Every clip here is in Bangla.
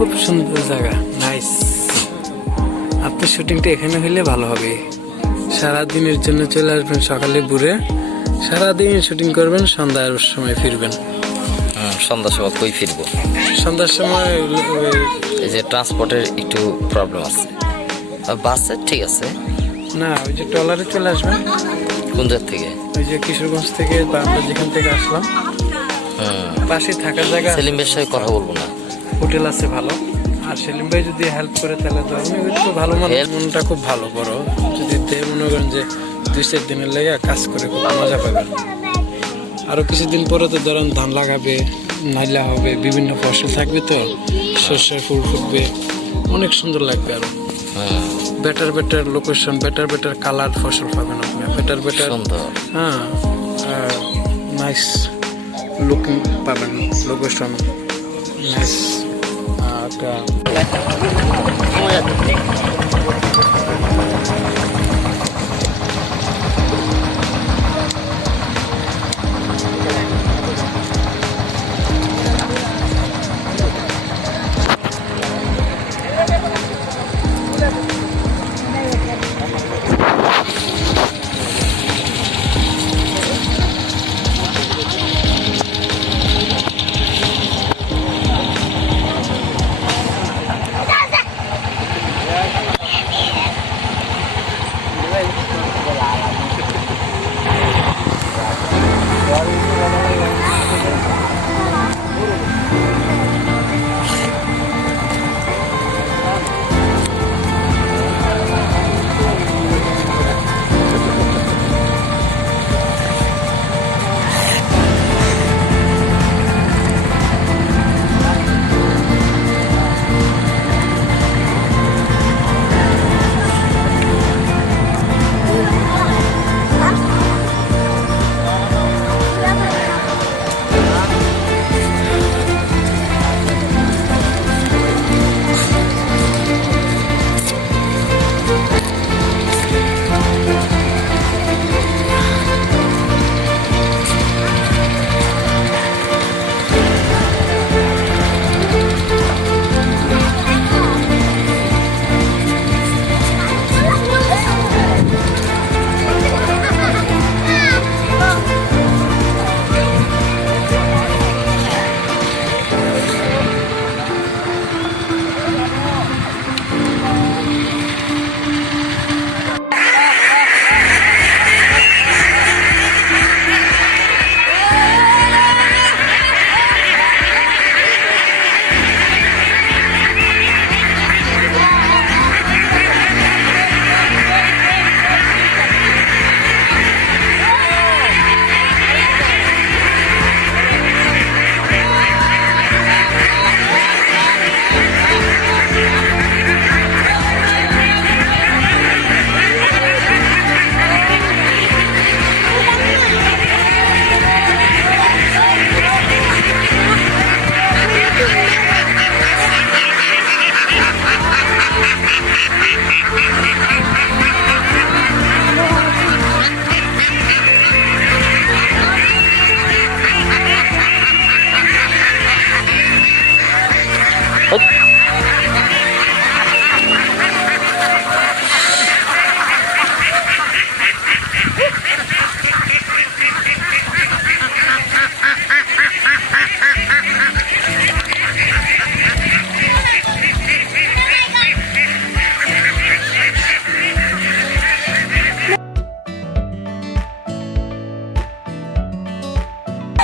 খুব সুন্দর জায়গা, নাইস। আপনার শুটিংটা এখানে হইলে ভালো হবে। সারাদিনের জন্য চলে আসবেন সকালে ঘুরে, সারাদিন শুটিং করবেন, সন্ধ্যার সময় ফিরবেন। সন্ধ্যার সময় কই ফিরবো? সন্ধ্যার সময় এই যে ট্রান্সপোর্টের একটু প্রবলেম আছে। বাসে ঠিক আছে না, ওই যে ট্রলারে চলে আসবেন। কোন জায়গা থেকে? ওই যে কিশোরগঞ্জ থেকে বা আমরা যেখান থেকে আসলাম পাশে থাকার জায়গা। সেলিম ভাইয়ের সাথে কথা বলবো না, হোটেল আছে ভালো। আর সেলিম ভাই যদি হেল্প করে তাহলে তো আমি তো ভালো, মনটা খুব ভালো বড়। যদি মনে করেন যে 2-4 দিনের লেগে কাজ করে খুব মজা পাবেন। আরো কিছুদিন পরে তো ধরেন ধান লাগাবে, নাইলা হবে, বিভিন্ন ফসল থাকবে, তো শস্যের ফুল ফুটবে, অনেক সুন্দর লাগবে। আরো বেটার লোকেশন, বেটার কালার ফসল পাবেন আপনি, বেটার হ্যাঁ নাইস লুকিং পাবেন, লোকেশন নাইস।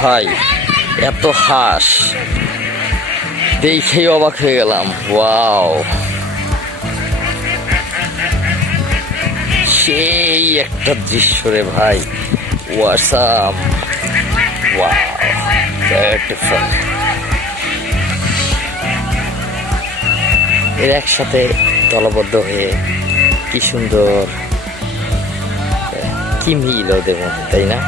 ভাই এত হাঁস দেখেই অবাক হয়ে গেলাম। ওয়াও, সেই একটা দৃশ্য রে ভাই, ওয়াসাম, ওয়াও, বিউটিফুল। এর একসাথে দলবদ্ধ হয়ে কি সুন্দর, কি মিল ওদের মধ্যে, তাই না?